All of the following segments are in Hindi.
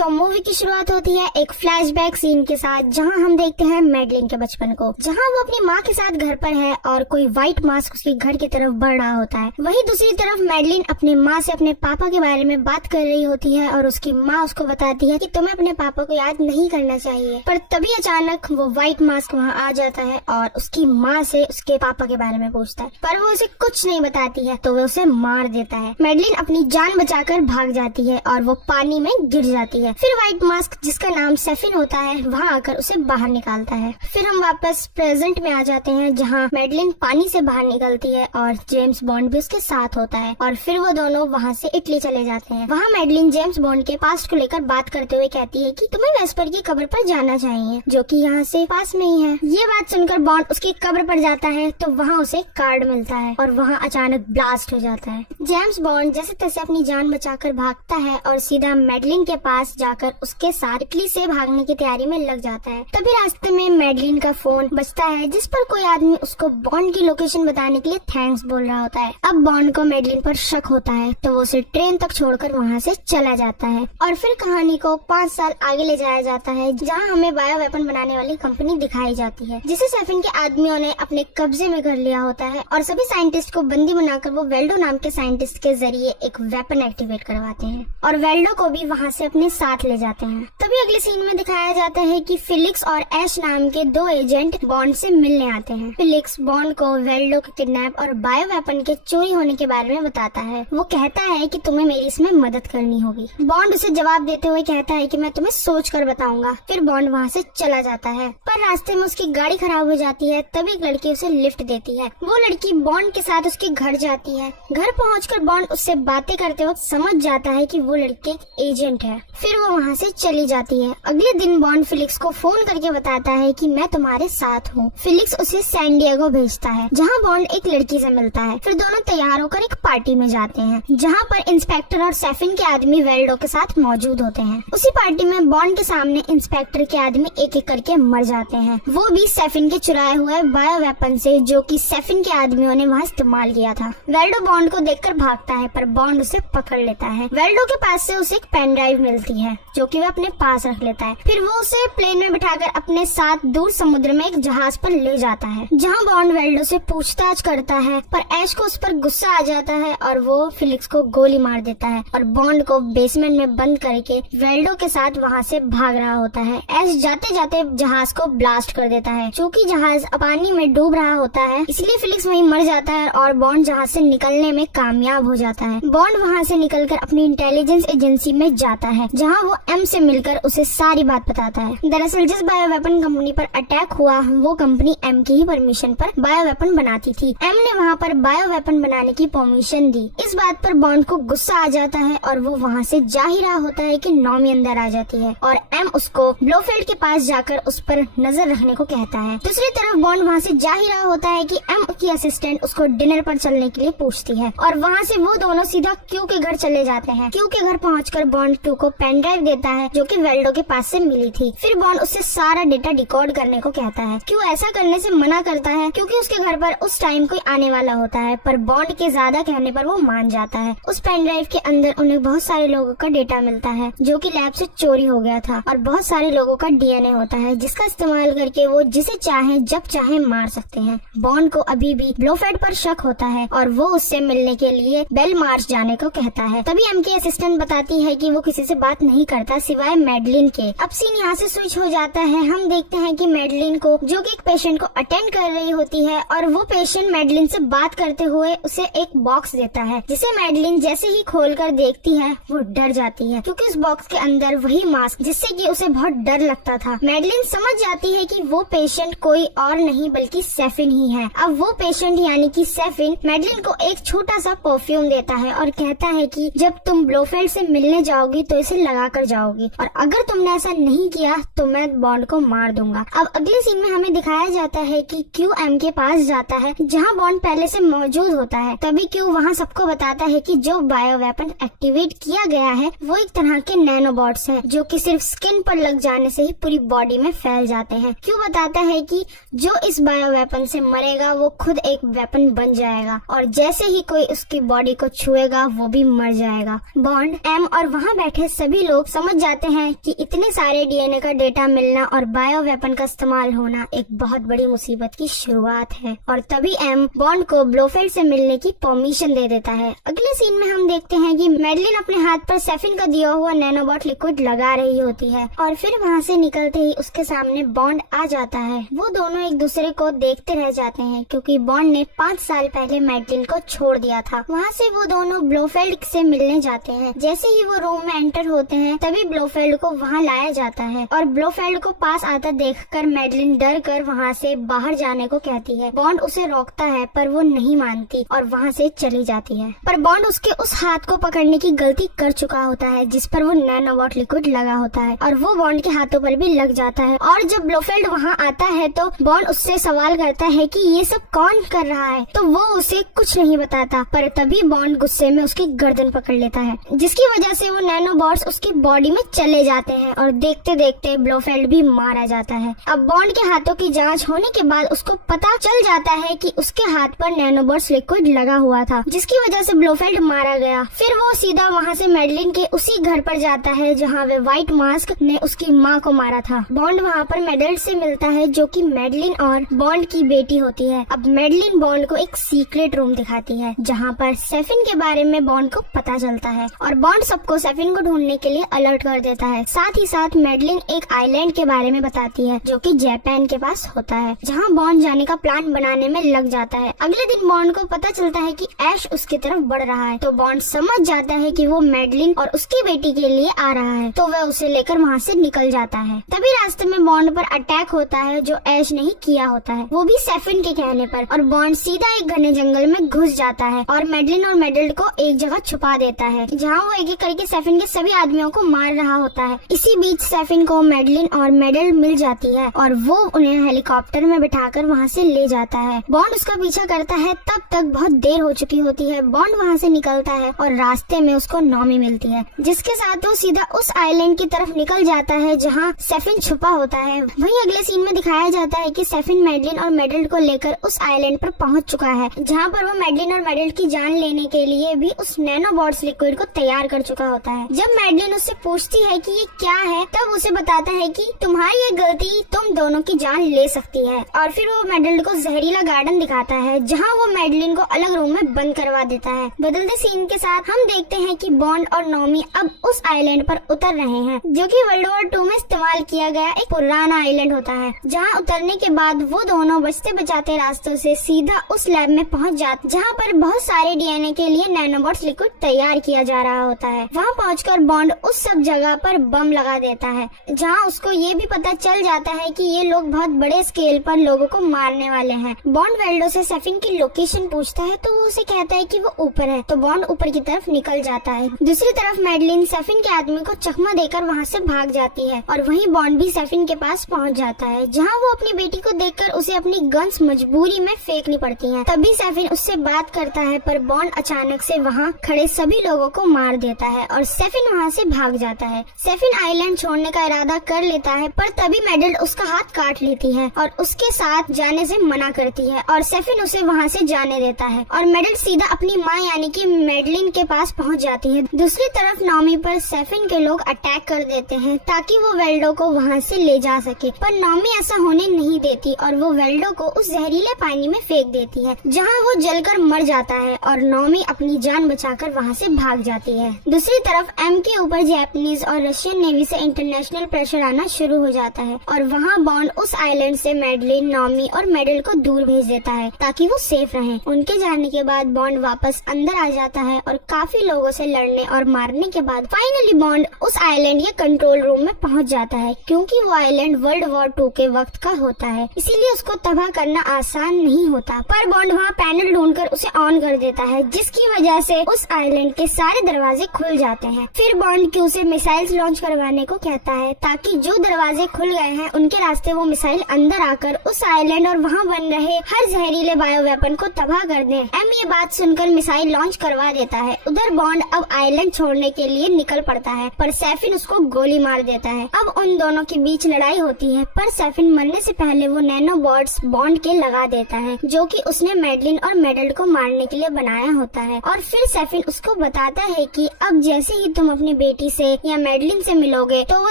तो मूवी की शुरुआत होती है एक फ्लैशबैक सीन के साथ, जहां हम देखते हैं मैडलिन के बचपन को, जहां वो अपनी माँ के साथ घर पर है और कोई व्हाइट मास्क उसके घर की तरफ बढ़ रहा होता है। वहीं दूसरी तरफ मैडलिन अपनी माँ से अपने पापा के बारे में बात कर रही होती है और उसकी माँ उसको बताती है कि तुम्हें अपने पापा को याद नहीं करना चाहिए। पर तभी अचानक वो व्हाइट मास्क वहाँ आ जाता है और उसकी माँ से उसके पापा के बारे में पूछता है, पर वो उसे कुछ नहीं बताती है तो वो उसे मार देता है। मैडलिन अपनी जान बचाकर भाग जाती है और वो पानी में गिर जाती है। फिर व्हाइट मास्क, जिसका नाम सेफिन होता है, वहाँ आकर उसे बाहर निकालता है। फिर हम वापस प्रेजेंट में आ जाते हैं, जहाँ मैडलिन पानी से बाहर निकलती है और जेम्स बॉन्ड भी उसके साथ होता है और फिर वो दोनों वहाँ से इटली चले जाते हैं। वहाँ मैडलिन जेम्स बॉन्ड के पास्ट को लेकर बात करते हुए कहती है कि तुम्हें वेस्पर की कब्र पर जाना चाहिए, जो कि यहाँ से पास में ही है। ये बात सुनकर बॉन्ड उसकी कब्र पर जाता है तो वहाँ उसे कार्ड मिलता है और वहाँ अचानक ब्लास्ट हो जाता है। जेम्स बॉन्ड जैसे तैसे अपनी जान बचाकर भागता है और सीधा मैडलिन के पास जाकर उसके साथ इटली से भागने की तैयारी में लग जाता है। तभी रास्ते में मैडलिन का फोन बजता है, जिस पर कोई आदमी उसको बॉन्ड की लोकेशन बताने के लिए थैंक्स बोल रहा होता है। अब बॉन्ड को मैडलिन पर शक होता है तो वो उसे ट्रेन तक छोड़कर वहाँ से चला जाता है और फिर कहानी को 5 साल आगे ले जाया जाता है, जहाँ हमें बायो वेपन बनाने वाली कंपनी दिखाई जाती है, जिसे सेफिन के आदमियों ने अपने कब्जे में कर लिया होता है और सभी साइंटिस्ट को बंदी बनाकर वो वेल्डो नाम के साइंटिस्ट के जरिए एक वेपन एक्टिवेट करवाते हैं और वेल्डो को भी वहाँ से अपने साथ ले जाते हैं। तभी अगले सीन में दिखाया जाता है कि फिलिक्स और ऐश नाम के 2 एजेंट बॉन्ड से मिलने आते हैं। फिलिक्स बॉन्ड को वेल्डो के किडनैप और बायो वेपन के चोरी होने के बारे में बताता है। वो कहता है कि तुम्हें मेरी इसमें मदद करनी होगी। बॉन्ड उसे जवाब देते हुए कहता है कि मैं तुम्हें सोच कर बताऊंगा। फिर बॉन्ड वहाँ से चला जाता है, पर रास्ते में उसकी गाड़ी खराब हो जाती है। तभी एक लड़की उसे लिफ्ट देती है। वो लड़की बॉन्ड के साथ उसके घर जाती है। घर पहुंचकर बॉन्ड उससे बातें करते वक्त समझ जाता है कि वो लड़की एक एजेंट है। फिर वो वहाँ से चली जाती है। अगले दिन बॉन्ड फिलिक्स को फोन करके बताता है कि मैं तुम्हारे साथ हूँ। फिलिक्स उसे सैन डिएगो भेजता है, जहाँ बॉन्ड एक लड़की से मिलता है। फिर दोनों तैयार होकर एक पार्टी में जाते हैं, जहाँ पर इंस्पेक्टर और सेफिन के आदमी वेल्डो के साथ मौजूद होते हैं। उसी पार्टी में बॉन्ड के सामने इंस्पेक्टर के आदमी एक एक करके मर जाते हैं, वो भी सेफिन के चुराए हुए बायो वेपन से, जो कि सेफिन के आदमियों ने वहाँ इस्तेमाल किया था। वेल्डो बॉन्ड को देखकर भागता है, पर बॉन्ड उसे पकड़ लेता है। वेल्डो के पास से उसे एक पेन ड्राइव मिलती है, जो कि वह अपने पास रख लेता है। फिर वो उसे प्लेन में बिठाकर अपने साथ दूर समुद्र में एक जहाज पर ले जाता है, जहाँ बॉन्ड वेल्डो से पूछताछ करता है, पर ऐश को उस पर गुस्सा आ जाता है और वो फिलिक्स को गोली मार देता है और बॉन्ड को बेसमेंट में बंद करके वेल्डो के साथ वहाँ से भाग रहा होता है। ऐश जाते जाते जहाज को ब्लास्ट कर देता है। चूँकि जहाज पानी में डूब रहा होता है, इसलिए फिलिक्स वहीं मर जाता है और बॉन्ड जहाज से निकलने में कामयाब हो जाता है। बॉन्ड वहाँ से निकलकर अपनी इंटेलिजेंस एजेंसी में जाता है, जहाँ वो एम से मिलकर उसे सारी बात बताता है। दरअसल जिस बायो वेपन कंपनी पर अटैक हुआ, वो कंपनी एम की ही परमिशन पर बायो वेपन बनाती थी। एम ने वहाँ पर बायो वेपन बनाने की परमिशन दी। इस बात पर बॉन्ड को गुस्सा आ जाता है और वो वहाँ से जा ही रहा होता है कि नॉमी अंदर आ जाती है और एम उसको ब्लोफील्ड के पास जाकर उस पर नजर रखने को कहता है। दूसरी तरफ बॉन्ड वहाँ से जा ही रहा होता है कि एम की असिस्टेंट उसको डिनर पर चलने के लिए पूछती है और वहाँ से वो दोनों सीधा क्यू के घर चले जाते हैं। क्यू के घर पहुंचकर बॉन्ड क्यू को पेन ड्राइव देता है, जो कि वेल्डो के पास से मिली थी। फिर बॉन्ड उससे सारा डेटा डिकोड करने को कहता है। क्यू ऐसा करने से मना करता है, क्योंकि उसके घर पर उस टाइम कोई आने वाला होता है, पर बॉन्ड के ज्यादा कहने पर वो मान जाता है। उस पेन ड्राइव के अंदर उन्हें बहुत सारे लोगों का डेटा मिलता है, जो कि लैब से चोरी हो गया था, और बहुत सारे लोगों का डीएनए होता है, जिसका इस्तेमाल करके वो जिसे चाहे जब चाहे मार सकते हैं। बॉन्ड को अभी भी ब्लोफेड पर शक होता है और वो उससे मिलने के लिए बेल मार्च जाने को कहता है। तभी एम की असिस्टेंट बताती है कि वो किसी से बात नहीं करता सिवाय मैडलिन के। अब सीन यहाँ से स्विच हो जाता है। हम देखते हैं कि मैडलिन को, जो कि एक पेशेंट को अटेंड कर रही होती है, और वो पेशेंट मैडलिन से बात करते हुए उसे एक बॉक्स देता है, जिसे मैडलिन जैसे ही खोलकर देखती है वो डर जाती है, क्योंकि उस बॉक्स के अंदर वही मास्क जिससे कि उसे बहुत डर लगता था। मैडलिन समझ जाती है कि वो पेशेंट कोई और नहीं बल्कि सेफिन ही है। अब वो पेशेंट यानी कि सेफिन मैडलिन को एक छोटा सा परफ्यूम देता है और कहता है कि जब तुम ब्लोफेल्ड से मिलने जाओगी तो इसे लगा कर जाओगी, और अगर तुमने ऐसा नहीं किया तो मैं बॉन्ड को मार दूंगा। अब अगले सीन में हमें दिखाया जाता है कि क्यू एम के पास जाता है, जहाँ बॉन्ड पहले से मौजूद होता है। तभी क्यू वहाँ सबको बताता है कि जो बायो वेपन एक्टिवेट किया गया है वो एक तरह के नैनोबॉट्स हैं, जो कि सिर्फ स्किन पर लग जाने से ही पूरी बॉडी में फैल जाते हैं। क्यू बताता है कि जो इस बायो वेपन से मरेगा वो खुद एक वेपन बन जाएगा, और जैसे ही कोई उसकी बॉडी को छुएगा वो भी मर जाएगा। बॉन्ड, एम और वहाँ बैठे सभी लोग समझ जाते हैं कि इतने सारे डीएनए का डेटा मिलना और बायो वेपन का इस्तेमाल होना एक बहुत बड़ी मुसीबत की शुरुआत है। और तभी एम बॉन्ड को ब्लोफेल्ड से मिलने की परमिशन दे देता है। अगले सीन में हम देखते हैं कि मैडलिन अपने हाथ पर सेफिन का दिया हुआ नैनोबॉट लिक्विड लगा रही होती है और फिर वहाँ से निकलते ही उसके सामने बॉन्ड आ जाता है। वो दोनों एक दूसरे को देखते रह जाते हैं क्योंकि बॉन्ड ने 5 साल पहले मैडलिन को छोड़ दिया था। वहाँ से वो दोनों ब्लोफेल्ड से मिलने जाते हैं। जैसे ही वो रूम में एंटर होते हैं तभी ब्लोफेल्ड को वहाँ लाया जाता है और ब्लोफेल्ड को पास आता देखकर मैडलिन डर कर वहाँ से बाहर जाने को कहती है। बॉन्ड उसे रोकता है पर वो नहीं मानती और वहाँ से चली जाती है। पर बॉन्ड उसके उस हाथ को पकड़ने की गलती कर चुका होता है जिस पर वो नैनोबॉट लिक्विड लगा होता है और वो बॉन्ड के हाथों पर भी लग जाता है। और जब ब्लोफेल्ड वहाँ आता है तो बॉन्ड उससे सवाल करता है कि ये सब कौन कर रहा है, तो वो उसे कुछ नहीं बताता। पर तभी बॉन्ड गुस्से में उसकी गर्दन पकड़ लेता है जिसकी वजह से वो नैनोबॉट्स उसकी बॉडी में चले जाते हैं और देखते देखते ब्लोफेल्ड भी मारा जाता है। अब बॉन्ड के हाथों की जांच होने के बाद उसको पता चल जाता है कि उसके हाथ पर नैनोबॉट्स लिक्विड लगा हुआ था जिसकी वजह से ब्लोफेल्ड मारा गया। फिर वो सीधा वहाँ से मैडलिन के उसी घर पर जाता है जहाँ वे व्हाइट मास्क ने उसकी माँ को मारा था। बॉन्ड वहाँ पर मैडल से मिलता है जो कि मैडलिन और बॉन्ड की बेटी होती है। अब मैडलिन बॉन्ड को एक सीक्रेट रूम दिखाती है जहाँ पर सेफिन के बारे में बॉन्ड को पता चलता है और बॉन्ड सबको सेफिन को ढूंढने के लिए अलर्ट कर देता है। साथ ही साथ मैडलिन एक आइलैंड के बारे में बताती है जो कि जापान के पास होता है जहाँ बॉन्ड जाने का प्लान बनाने में लग जाता है। अगले दिन बॉन्ड को पता चलता है कि ऐश उसकी तरफ बढ़ रहा है तो बॉन्ड समझ जाता है कि वो मैडलिन और उसकी बेटी के लिए आ रहा है तो वह उसे लेकर वहाँ से निकल जाता है। तभी रास्ते में बॉन्ड पर अटैक होता है जो ऐश ने ही किया होता है, वो भी सेफिन के कहने पर, और बॉन्ड सीधा एक घने जंगल में घुस जाता है और मैडलिन और मेडल्ड को एक जगह छुपा देता है जहाँ वो एक एक करके सेफिन के सभी आदमियों को मार रहा होता है। इसी बीच सेफिन को मैडलिन और मेडल्ड मिल जाती है और वो उन्हें हेलीकॉप्टर में बिठाकर वहाँ से ले जाता है। बॉन्ड उसका पीछा करता है, तब तक बहुत देर हो चुकी होती है। बॉन्ड वहाँ से निकलता है और रास्ते में उसको नॉमी मिलती है जिसके साथ वो सीधा उस आइलैंड की तरफ निकल जाता है जहाँ सेफिन छुपा होता है। वहीं अगले सीन में दिखाया जाता है कि सेफिन मैडलिन और मेडल्ड को लेकर उस आइलैंड पर पहुँच चुका है जहाँ पर वो मैडलिन और मेडल्ड की जान लेने के लिए भी उस नैनोबॉट्स लिक्विड को तैयार कर चुका होता है। जब मैडलिन उससे पूछती है कि ये क्या है तब उसे बताता है कि तुम्हारी ये गलती तुम दोनों की जान ले सकती है और फिर वो मेडल्ड को जहरीला गार्डन दिखाता है जहाँ वो मैडलिन को अलग रूम में बंद करवा देता है। बदलते सीन के साथ हम देखते हैं कि बॉन्ड और नॉमी अब उस आइलैंड पर उतर रहे हैं जो कि वर्ल्ड वॉर 2 में इस्तेमाल किया गया एक पुराना आइलैंड होता है। जहाँ उतरने के बाद वो दोनों बचते बचाते रास्तों से सीधा उस लैब में पहुँच जाते जहाँ पर बहुत सारे डीएनए के लिए नैनोबॉट्स लिक्विड तैयार किया जा रहा होता है। वहाँ पहुंचकर बॉन्ड उस सब जगह पर बम लगा देता है जहाँ उसको ये भी पता चल जाता है कि ये लोग बहुत बड़े स्केल पर लोगों को मारने वाले हैं। बॉन्ड वेल्डो से सेफिन की लोकेशन पूछता है तो वो उसे कहता है कि वो ऊपर है, तो बॉन्ड ऊपर की तरफ निकल जाता है। दूसरी तरफ मैडलिन सेफिन के आदमी को चकमा देकर वहाँ से भाग जाती है और वहीं बॉन्ड भी सेफिन के पास पहुँच जाता है जहाँ वो अपनी बेटी को देखकर उसे अपनी गन्स मजबूरी में फेंकनी पड़ती है। तभी सेफिन उससे बात करता है पर बॉन्ड अचानक से वहाँ खड़े सभी लोगों को मार देता है और सेफिन वहाँ से भाग जाता है। सेफिन आइलैंड छोड़ने का इरादा कर लेता है पर तभी मेडल्ड उसका हाथ काट लेती है और उसके साथ जाने से मना करती है और सेफिन उसे वहाँ से जाने देता है और मेडल्ड सीधा अपनी माँ यानी कि मैडलिन के पास पहुँच जाती है। दूसरी तरफ नॉमी पर सेफिन के लोग अटैक कर देते हैं ताकि वो वेल्डो को वहाँ से ले जा सके, पर नॉमी ऐसा होने नहीं देती और वो वेल्डो को उस जहरीले पानी में फेंक देती है जहाँ वो जलकर मर जाता है और नॉमी अपनी जान बचाकर वहाँ से भाग जाती है। दूसरी तरफ एम के ऊपर जापानीज और रशियन नेवी से इंटरनेशनल प्रेशर आना शुरू हो जाता है और वहाँ बॉन्ड उस आइलैंड से मैडलिन, नॉमी और मेडल को दूर भेज देता है ताकि वो सेफ रहें। उनके जाने के बाद बॉन्ड वापस अंदर आ जाता है और काफी लोगों से लड़ने और मारने के बाद फाइनली बॉन्ड उस आइलैंड या कंट्रोल रूम में पहुँच जाता है क्योंकि वो आइलैंड वर्ल्ड वॉर 2 के वक्त का होता है, इसीलिए उसको तबाह करना आसान नहीं होता। पर बॉन्ड वहाँ पैनल ढूंढकर उसे ऑन कर देता है जिसकी वजह से उस आइलैंड के सारे दरवाजे खुल जाते हैं। फिर बॉन्ड की उसे मिसाइल्स लॉन्च करवाने को कहता है ताकि जो दरवाजे खुल गए हैं उनके रास्ते वो मिसाइल अंदर आकर उस आइलैंड और वहाँ बन रहे हर जहरीले बायो वेपन को तबाह कर दे। एम ये बात सुनकर मिसाइल लॉन्च करवा देता है। उधर बॉन्ड अब आइलैंड छोड़ने के लिए निकल पड़ता है पर सेफिन उसको गोली मार देता है। अब उन दोनों के बीच लड़ाई होती है पर सेफिन मरने से पहले वो नैनोबॉट्स बॉन्ड के लगा देता है जो कि उसने मैडलिन और मेडल्ड को मारने के लिए बनाया होता है और फिर सेफिन उसको बताता है कि अब जैसे ही तुम अपनी बेटी बेटी से या मैडलिन से मिलोगे तो वो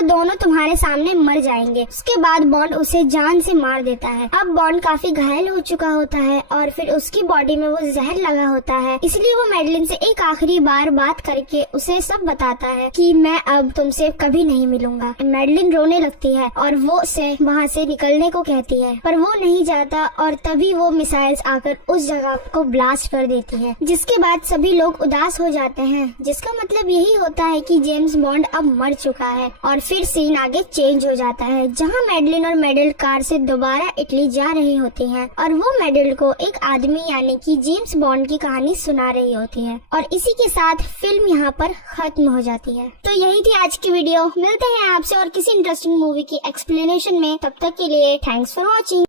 दोनों तुम्हारे सामने मर जाएंगे। उसके बाद बॉन्ड उसे जान से मार देता है। अब बॉन्ड काफी घायल हो चुका होता है और फिर उसकी बॉडी में वो जहर लगा होता है, इसलिए वो मैडलिन से एक आखिरी बार बात करके उसे सब बताता है कि मैं अब तुमसे कभी नहीं मिलूंगा। मैडलिन रोने लगती है और वो उसे वहाँ से निकलने को कहती है, पर वो नहीं जाता और तभी वो मिसाइल्स आकर उस जगह को ब्लास्ट कर देती है, जिसके बाद सभी लोग उदास हो जाते हैं, जिसका मतलब यही होता है कि जेम्स बॉन्ड अब मर चुका है। और फिर सीन आगे चेंज हो जाता है, जहाँ मैडलिन और मेडल कार से दोबारा इटली जा रही होती हैं और वो मेडल को एक आदमी यानी कि जेम्स बॉन्ड की कहानी सुना रही होती है। और इसी के साथ फिल्म यहाँ पर खत्म हो जाती है। तो यही थी आज की वीडियो। मिलते हैं आपसे और किसी इंटरेस्टिंग मूवी की एक्सप्लेनेशन में। तब तक के लिए थैंक्स फॉर वॉचिंग।